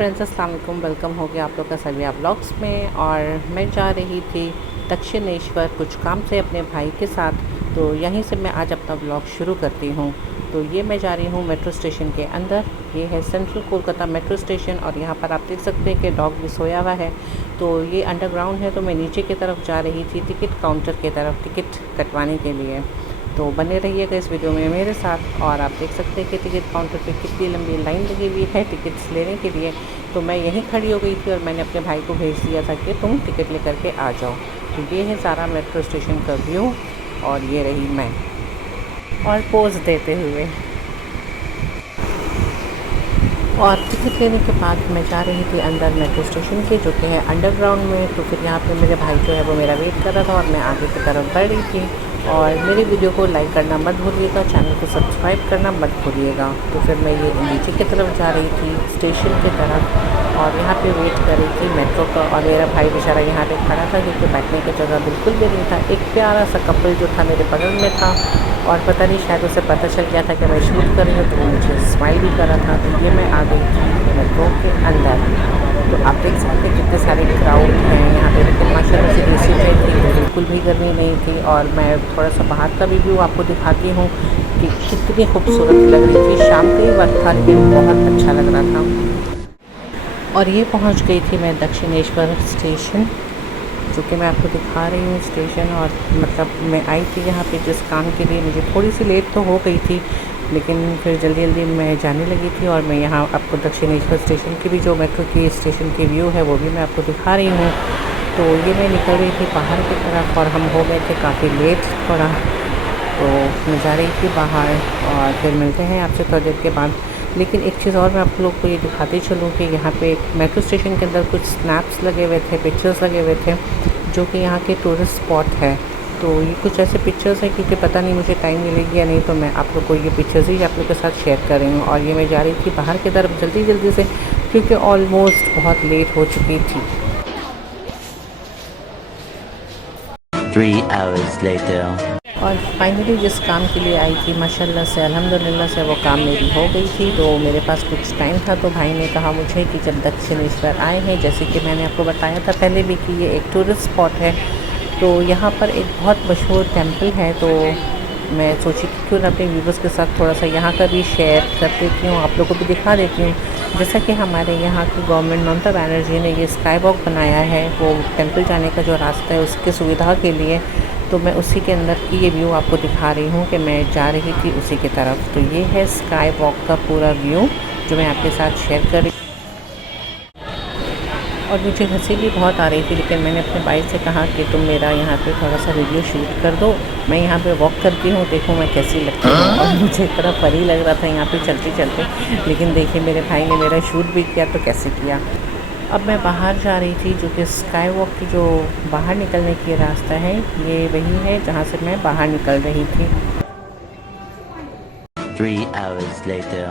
Friends, अस्सलाम वालेकुम। Welcome हो गया आप लोग का सविया ब्लॉग्स में। और मैं जा रही थी दक्षिणेश्वर कुछ काम से अपने भाई के साथ, तो यहीं से मैं आज अपना ब्लॉग शुरू करती हूँ। तो ये मैं जा रही हूँ मेट्रो स्टेशन के अंदर। ये है सेंट्रल कोलकाता मेट्रो स्टेशन और यहाँ पर आप देख सकते हैं कि डॉग भी सोया हुआ है। तो ये अंडरग्राउंड है, तो मैं नीचे की तरफ जा रही थी टिकट काउंटर की तरफ टिकट कटवाने के लिए। तो बने रहिएगा इस वीडियो में मेरे साथ। और आप देख सकते हैं कि टिकट काउंटर पे कितनी लंबी लाइन लगी हुई है टिकट्स लेने के लिए। तो मैं यहीं खड़ी हो गई थी और मैंने अपने भाई को भेज दिया था कि तुम टिकट लेकर के आ जाओ। तो ये है सारा मेट्रो स्टेशन का व्यू और ये रही मैं और पोज देते हुए। और टिकट लेने के बाद मैं जा रही थी अंदर मेट्रो स्टेशन के, जो कि है अंडरग्राउंड में। तो फिर यहाँ पे मेरे भाई जो है वो मेरा वेट कर रहा था और मैं आगे की तरफ बढ़ रही थी। और मेरी वीडियो को लाइक करना मत भूलिएगा, चैनल को सब्सक्राइब करना मत भूलिएगा। तो फिर मैं ये नीचे की तरफ जा रही थी स्टेशन की तरफ और यहाँ पे वेट कर रही थी मेट्रो का। और मेरा भाई बेचारा यहाँ पे खड़ा था क्योंकि बैठने की जगह बिल्कुल भी नहीं था। एक प्यारा सा कपल जो था मेरे बगल में था और पता नहीं शायद उसे पता चल गया था कि मैं शूट कर रही हूँ, तो वो मुझे स्माइल भी कर रहा था। तो ये मैं आ गई थी मेट्रो के अंदर। तो आप देख सकते हैं कितने सारे क्राउड हैं यहाँ पे, लेकिन माशाल्लाह से एसी ट्रेन थी, बिल्कुल भी गर्मी नहीं थी। और मैं थोड़ा सा बाहर का भी व्यू आपको दिखाती हूँ कि कितनी खूबसूरत लग रही थी। शाम का ही वक्त था लेकिन बहुत अच्छा लग रहा था। और ये पहुँच गई थी मैं दक्षिणेश्वर स्टेशन, जो कि मैं आपको दिखा रही हूँ स्टेशन। और मतलब मैं आई थी यहाँ पे जिस काम के लिए, मुझे थोड़ी सी लेट तो हो गई थी, लेकिन फिर जल्दी जल्दी मैं जाने लगी थी। और मैं यहाँ आपको दक्षिणेश्वर स्टेशन की भी जो मेट्रो की स्टेशन की व्यू है वो भी मैं आपको दिखा रही हूँ। तो ये मैं निकल रही थी बाहर की तरफ और हम हो गए थे काफ़ी लेट थोड़ा। तो मैं जा रही थी बाहर और फिर मिलते हैं आपसे थोड़ी देर के बाद। लेकिन एक चीज़ और मैं आप लोग को ये दिखाती चलूँ कि यहाँ पे मेट्रो स्टेशन के अंदर कुछ स्नैप्स लगे हुए थे, पिक्चर्स लगे हुए थे, जो कि यहाँ के टूरिस्ट स्पॉट है। तो ये कुछ ऐसे पिक्चर्स हैं, क्योंकि पता नहीं मुझे टाइम मिलेगी या नहीं, तो मैं आप लोग को ये पिक्चर्स ही आप लोग के साथ शेयर कर रही हूँ। और ये मैं जा रही थी बाहर की तरफ जल्दी जल्दी से, क्योंकि ऑलमोस्ट बहुत लेट हो चुकी थी। 3 hours later. और फाइनली जिस काम के लिए आई थी माशाल्लाह से अल्हम्दुलिल्लाह से वो काम मेरी हो गई थी। तो मेरे पास कुछ टाइम था, तो भाई ने कहा मुझे कि जब दक्षिणेश्वर आए हैं, जैसे कि मैंने आपको बताया था पहले भी कि ये एक टूरिस्ट स्पॉट है, तो यहाँ पर एक बहुत मशहूर टेंपल है। तो मैं सोची कि क्यों ना अपने व्यूवर्स के साथ थोड़ा सा यहाँ का भी शेयर कर देती हूँ, आप लोगों को भी दिखा देती हूँ। जैसा कि हमारे यहाँ की गवर्नमेंट ममता बनर्जी ने ये स्काई वॉक बनाया है, वो टेंपल जाने का जो रास्ता है उसकी सुविधा के लिए, तो मैं उसी के अंदर की ये व्यू आपको दिखा रही हूँ कि मैं जा रही थी उसी की तरफ। तो ये है स्काई वॉक का पूरा व्यू जो मैं आपके साथ शेयर कर रही। और मुझे हंसी भी बहुत आ रही थी, लेकिन मैंने अपने भाई से कहा कि तुम मेरा यहाँ पे थोड़ा सा वीडियो शूट कर दो, मैं यहाँ पे वॉक करती हूँ, देखो मैं कैसी लगती हूँ। और मुझे इतना फनी लग रहा था यहाँ पे चलते चलते, लेकिन देखिए मेरे भाई ने मेरा शूट भी किया तो कैसे किया। अब मैं बाहर जा रही थी, जो कि स्काई वॉक की जो बाहर निकलने की रास्ता है, ये वही है जहाँ से मैं बाहर निकल रही थी। 3 hours later.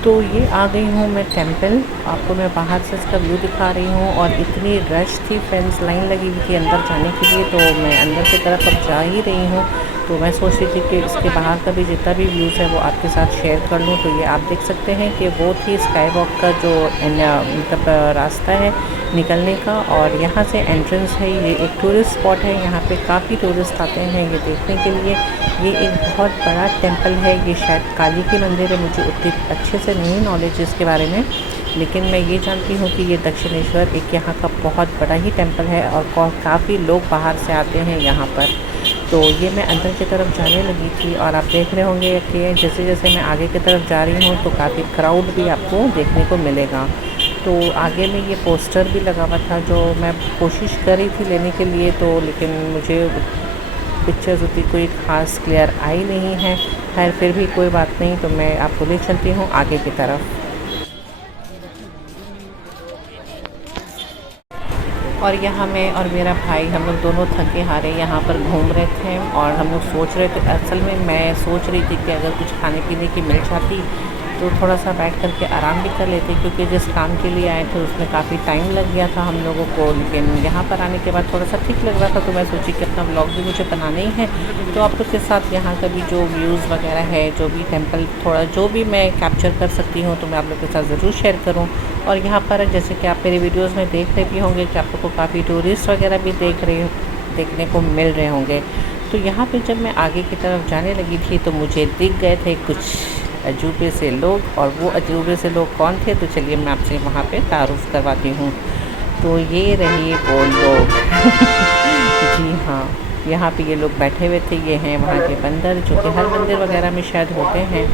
तो ये आ गई हूँ मैं टेंपल, आपको मैं बाहर से इसका व्यू दिखा रही हूँ। और इतनी रश थी फ्रेंड्स, लाइन लगी हुई थी अंदर जाने के लिए, तो मैं अंदर की तरफ अब जा ही रही हूँ। तो मैं सोच रही थी कि इसके बाहर का भी जितना भी व्यूज़ है वो आपके साथ शेयर कर लूँ। तो ये आप देख सकते हैं कि वो थी स्काई वॉक का जो मतलब रास्ता है निकलने का, और यहाँ से एंट्रेंस है। ये एक टूरिस्ट स्पॉट है, यहाँ पे काफ़ी टूरिस्ट आते हैं ये देखने के लिए। ये एक बहुत बड़ा टेंपल है, ये शायद काली की मंदिर है, मुझे उतनी अच्छे से नहीं नॉलेज इसके बारे में, लेकिन मैं ये जानती हूँ कि ये दक्षिणेश्वर एक यहाँ का बहुत बड़ा ही टेंपल है और काफ़ी लोग बाहर से आते हैं यहाँ पर। तो ये मैं अंदर की तरफ जाने लगी थी और आप देख रहे होंगे कि जैसे जैसे मैं आगे की तरफ जा रही हूँ तो काफ़ी क्राउड भी आपको देखने को मिलेगा। तो आगे में ये पोस्टर भी लगा हुआ था जो मैं कोशिश कर रही थी लेने के लिए, तो लेकिन मुझे पिक्चर्स उतनी कोई ख़ास क्लियर आई नहीं है। खैर फिर भी कोई बात नहीं, तो मैं आपको ले चलती हूँ आगे की तरफ। और यहाँ मैं और मेरा भाई हम लोग दोनों थके हारे यहाँ पर घूम रहे थे और हम लोग सोच रहे थे, असल में मैं सोच रही थी कि अगर कुछ खाने पीने की मिल जाती तो थोड़ा सा बैठ कर के आराम भी कर लेते, क्योंकि जिस काम के लिए आए थे उसमें काफ़ी टाइम लग गया था हम लोगों को। लेकिन यहाँ पर आने के बाद थोड़ा सा ठीक लग रहा था, तो मैं सोची कि अपना व्लॉग भी मुझे बनाना ही है, तो आप लोग के साथ यहाँ का भी जो व्यूज़ वगैरह है, जो भी टेंपल थोड़ा जो भी मैं कैप्चर कर सकती हूँ तो मैं आप लोग के साथ ज़रूर शेयर करूँ। और यहाँ पर जैसे कि आप मेरे वीडियोस में देख रहे भी होंगे कि आप लोग को काफ़ी टूरिस्ट वगैरह भी देखने को मिल रहे होंगे। तो यहाँ पे जब मैं आगे की तरफ जाने लगी थी तो मुझे दिख गए थे कुछ अजूबे से लोग, और वो अजूबे से लोग कौन थे तो चलिए मैं आपसे वहाँ पे तारुफ़ करवाती हूँ। तो ये रही वो लोग जी हाँ, यहाँ पे ये लोग बैठे हुए थे। ये हैं वहाँ के बंदर, जो कि हर मंदिर वगैरह में शायद होते हैं।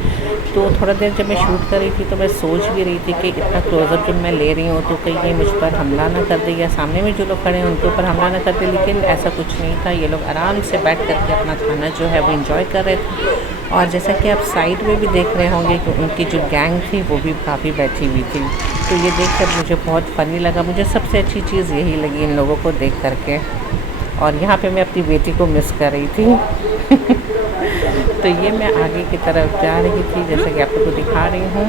तो थोड़ा देर जब मैं शूट कर रही थी तो मैं सोच भी रही थी कि इतना क्लोज़अप जब मैं ले रही हूँ तो कहीं ये मुझ पर हमला ना कर दे, या सामने में जो लोग खड़े हैं उनके ऊपर हमला ना कर दे। लेकिन ऐसा कुछ नहीं था, ये लोग आराम से बैठ करके अपना खाना जो है वो इंजॉय कर रहे थे। और जैसा कि आप साइड में भी देख रहे होंगे कि उनकी जो गैंग थी वो भी काफ़ी बैठी हुई थी। तो ये देख कर मुझे बहुत फ़नी लगा। मुझे सबसे अच्छी चीज़ यही लगी इन लोगों को देख करके। और यहाँ पे मैं अपनी बेटी को मिस कर रही थी तो ये मैं आगे की तरफ जा रही थी, जैसा कि आप लोगों को दिखा रही हूँ।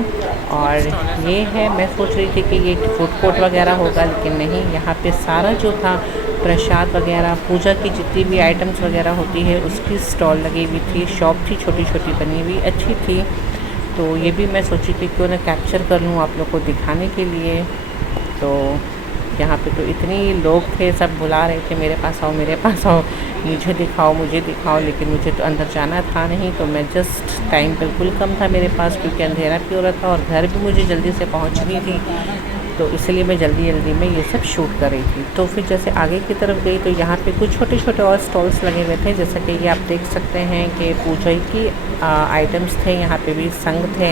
और ये है, मैं सोच रही थी कि ये फूड कोर्ट वगैरह होगा, लेकिन नहीं, यहाँ पे सारा जो था प्रसाद वगैरह, पूजा की जितनी भी आइटम्स वगैरह होती है उसकी स्टॉल लगी हुई थी। शॉप थी छोटी छोटी बनी हुई, अच्छी थी। तो ये भी मैं सोची कि क्यों ना कैप्चर कर लूँ आप लोग को दिखाने के लिए। तो यहाँ पे तो इतने लोग थे, सब बुला रहे थे मेरे पास आओ, मेरे पास आओ, मुझे दिखाओ, मुझे दिखाओ। लेकिन मुझे तो अंदर जाना था नहीं, तो मैं जस्ट, टाइम बिल्कुल कम था मेरे पास क्योंकि अंधेरा भी हो रहा था और घर भी मुझे जल्दी से पहुँचनी थी। तो इसलिए मैं जल्दी जल्दी में ये सब शूट कर रही थी। तो फिर जैसे आगे की तरफ गई तो यहाँ पे कुछ छोटे छोटे और स्टॉल्स लगे हुए थे, जैसा कि ये आप देख सकते हैं कि पूजा की आइटम्स थे। यहाँ पे भी संग थे,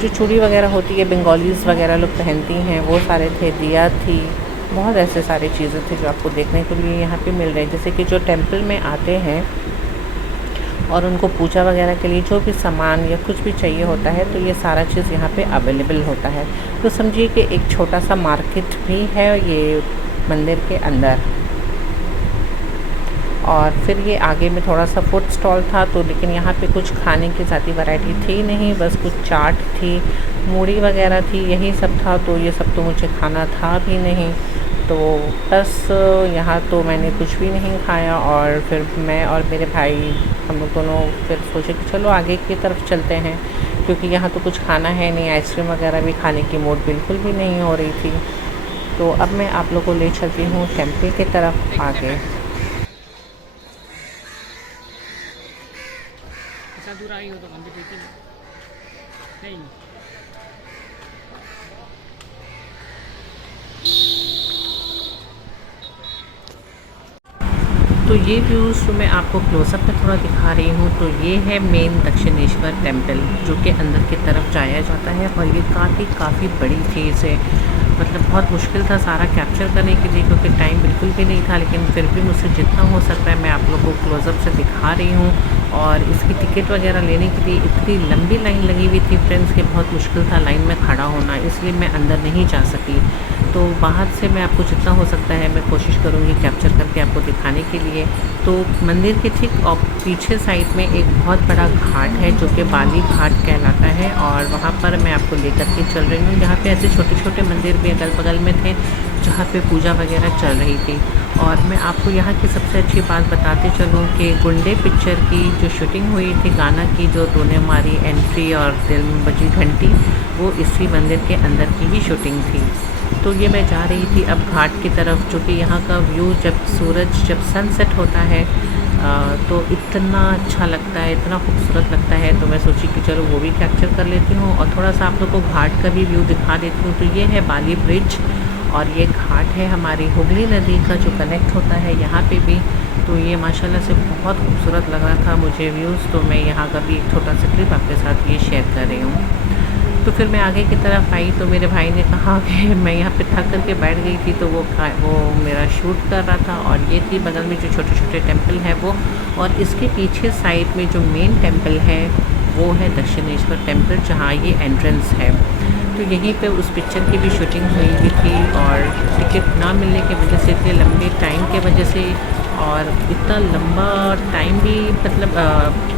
जो चूड़ी वगैरह होती है बंगालीज़ वगैरह लोग पहनती हैं, वो सारे थे। दिया थी, बहुत ऐसे सारी चीज़ें थी जो आपको देखने के लिए यहाँ पे मिल रहे हैं। जैसे कि जो टेंपल में आते हैं और उनको पूजा वगैरह के लिए जो भी सामान या कुछ भी चाहिए होता है तो ये सारा चीज़ यहाँ पे अवेलेबल होता है। तो समझिए कि एक छोटा सा मार्केट भी है ये मंदिर के अंदर। और फिर ये आगे में थोड़ा सा फूड स्टॉल था, तो लेकिन यहाँ पे कुछ खाने की ज़्यादा वैरायटी थी नहीं, बस कुछ चाट थी, मूढ़ी वगैरह थी, यही सब था। तो ये सब तो मुझे खाना था भी नहीं, तो बस यहाँ तो मैंने कुछ भी नहीं खाया। और फिर मैं और मेरे भाई, हम लोग दोनों फिर सोचे कि चलो आगे की तरफ चलते हैं, क्योंकि यहाँ तो कुछ खाना है नहीं। आइसक्रीम वगैरह भी खाने की मूड बिल्कुल भी नहीं हो रही थी। तो अब मैं आप लोगों को ले चलती हूँ टेम्पल की तरफ आगे। दूर आई हो तो कंप्लीट नहीं। तो ये व्यूज़ जो मैं आपको क्लोज़अप में थोड़ा दिखा रही हूँ, तो ये है मेन दक्षिणेश्वर टेम्पल, जो कि अंदर की तरफ जाया जाता है। और ये काफ़ी बड़ी चीज़ है, मतलब बहुत मुश्किल था सारा कैप्चर करने के लिए, क्योंकि टाइम बिल्कुल भी नहीं था। लेकिन फिर भी मुझसे जितना हो सकता है मैं आप लोगों को क्लोज़अप से दिखा रही हूँ। और इसकी टिकट वगैरह लेने के लिए इतनी लंबी लाइन लगी हुई थी फ्रेंड्स, कि बहुत मुश्किल था लाइन में खड़ा होना, इसलिए मैं अंदर नहीं जा सकी। तो बाहर से मैं आपको जितना हो सकता है मैं कोशिश करूँगी कैप्चर करके आपको दिखाने के लिए। तो मंदिर के ठीक और पीछे साइड में एक बहुत बड़ा घाट है, जो कि बाली घाट कहलाता है। और वहाँ पर मैं आपको लेकर के चल रही हूँ, जहाँ पे ऐसे छोटे छोटे मंदिर भी अगल बगल में थे, जहाँ पे पूजा वगैरह चल रही थी। और मैं आपको यहाँ की सबसे अच्छी बात बताते चलूँ कि गुंडे पिक्चर की जो शूटिंग हुई थी, गाना की जो तूने मारी एंट्री और दिल में बजी घंटी, वो इसी मंदिर के अंदर की ही शूटिंग थी। तो ये मैं जा रही थी अब घाट की तरफ, जो कि यहाँ का व्यू जब सनसेट होता है तो इतना अच्छा लगता है, इतना खूबसूरत लगता है। तो मैं सोची कि चलो वो भी कैप्चर कर लेती हूँ और थोड़ा सा आप लोग को घाट का भी व्यू दिखा देती हूँ। तो ये है बाली ब्रिज, और ये घाट है हमारी हुगली नदी का जो कनेक्ट होता है यहाँ पे भी। तो ये माशाल्लाह से बहुत खूबसूरत लग रहा था मुझे व्यूज़, तो मैं यहाँ का भी एक छोटा सा क्लिप आपके साथ ये शेयर कर रही हूँ। तो फिर मैं आगे की तरफ आई तो मेरे भाई ने कहा कि मैं यहाँ पे थक करके बैठ गई थी, तो वो मेरा शूट कर रहा था। और ये थी बगल में जो छोटे छोटे टेंपल है वो, और इसके पीछे साइड में जो मेन टेंपल है वो है दक्षिणेश्वर टेंपल, जहाँ ये एंट्रेंस है। तो यहीं पे उस पिक्चर की भी शूटिंग हुई थी, और टिकट ना मिलने की वजह से, इतने लंबे टाइम के वजह से, और इतना लंबा टाइम भी, मतलब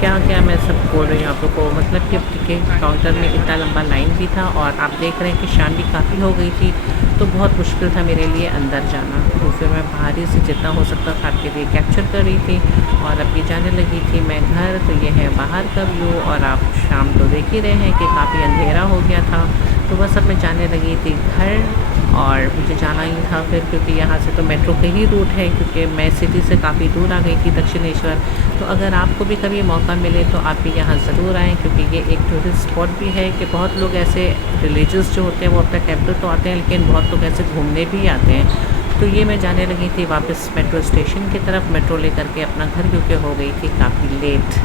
क्या मैं सब बोल रही हूँ आप लोग को, मतलब कि टिकट काउंटर में इतना लंबा लाइन भी था, और आप देख रहे हैं कि शाम भी काफ़ी हो गई थी, तो बहुत मुश्किल था मेरे लिए अंदर जाना। तो फिर मैं बाहर ही से जितना हो सकता था आपके लिए कैप्चर कर रही थी। और अब ये जाने लगी थी मैं घर। तो ये है बाहर का व्यू, और आप शाम तो देख ही रहे हैं कि काफ़ी अंधेरा हो गया था। तो बस अब मैं जाने लगी थी घर और मुझे जाना ही था फिर, क्योंकि यहाँ से तो मेट्रो का ही रूट है, क्योंकि मैं सिटी से काफ़ी दूर आ गई थी दक्षिणेश्वर। तो अगर आपको भी कभी मौका मिले तो आप भी यहाँ ज़रूर आएँ, क्योंकि ये एक टूरिस्ट स्पॉट भी है कि बहुत लोग ऐसे रिलीजियस जो होते हैं वो अपना टेम्पल तो आते हैं, लेकिन बहुत लोग ऐसे घूमने भी आते हैं। तो ये मैं जाने लगी थी वापस मेट्रो स्टेशन की तरफ, मेट्रो लेकर के अपना घर, क्योंकि हो गई थी काफ़ी लेट।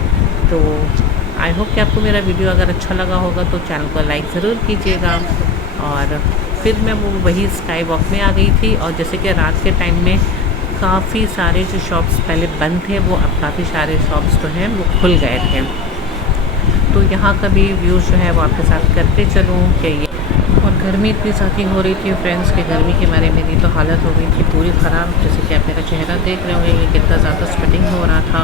तो आई होप कि आपको मेरा वीडियो अगर अच्छा लगा होगा तो चैनल को लाइक ज़रूर कीजिएगा। और फिर मैं वो वही स्काई वॉक में आ गई थी, और जैसे कि रात के टाइम में काफ़ी सारे जो शॉप्स पहले बंद थे वो अब काफ़ी सारे शॉप्स जो हैं वो खुल गए थे। तो यहाँ का भी व्यूज़ जो है वो आपके साथ करते चलूँ कि ये, और गर्मी इतनी ज़्यादा हो रही थी फ्रेंड्स के गर्मी के मारे मेरी तो हालत हो गई थी पूरी ख़राब। जैसे कि आप मेरा चेहरा देख रहे होंगे कि कितना ज़्यादा स्वेटिंग हो रहा था।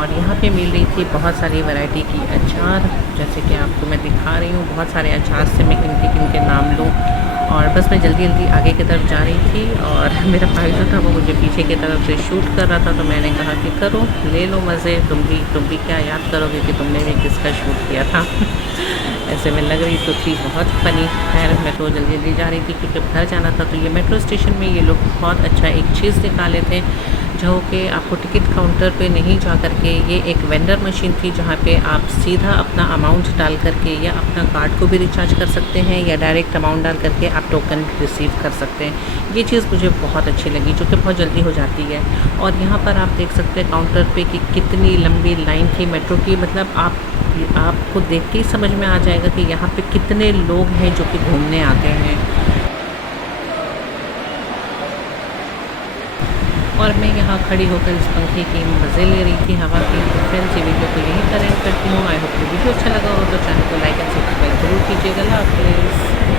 और यहाँ पे मिल रही थी बहुत सारी वैरायटी की अचार, जैसे कि आपको मैं दिखा रही हूँ। बहुत सारे अचार से मैं किन के नाम लूँ, और बस मैं जल्दी जल्दी आगे की तरफ जा रही थी, और मेरा भाई जो था वो मुझे पीछे की तरफ से शूट कर रहा था। तो मैंने कहा कि करो, ले लो मज़े, तुम भी क्या याद करोगे कि तुमने भी किसका शूट किया था। ऐसे में लग रही तो थी बहुत फ़नी। खैर मैं तो जल्दी जल्दी जा रही थी क्योंकि घर जाना था। तो ये मेट्रो स्टेशन में ये लोग बहुत अच्छा एक चीज़ निकाले थे, जो कि आपको टिकट काउंटर पे नहीं जा कर के, ये एक वेंडर मशीन थी जहाँ पे आप सीधा अपना अमाउंट डाल करके या अपना कार्ड को भी रिचार्ज कर सकते हैं, या डायरेक्ट अमाउंट डाल करके आप टोकन रिसीव कर सकते हैं। ये चीज़ मुझे बहुत अच्छी लगी, जो कि बहुत जल्दी हो जाती है। और यहाँ पर आप देख सकते हैं काउंटर पे कि कितनी लंबी लाइन थी मेट्रो की। मतलब आपको देख के ही समझ में आ जाएगा कि यहाँ पे कितने लोग हैं जो कि घूमने आते हैं। और मैं यहाँ खड़ी होकर इस पंखे की मज़े ले रही थी, हवा की। तो फ्रेंड्स ये वीडियो को यहीं पर एंड करती हूँ। आई होप ये वीडियो अच्छा लगा हो तो चैनल को लाइक एंड सब्सक्राइब जरूर कीजिएगा। अल्लाह हाफ़िज़।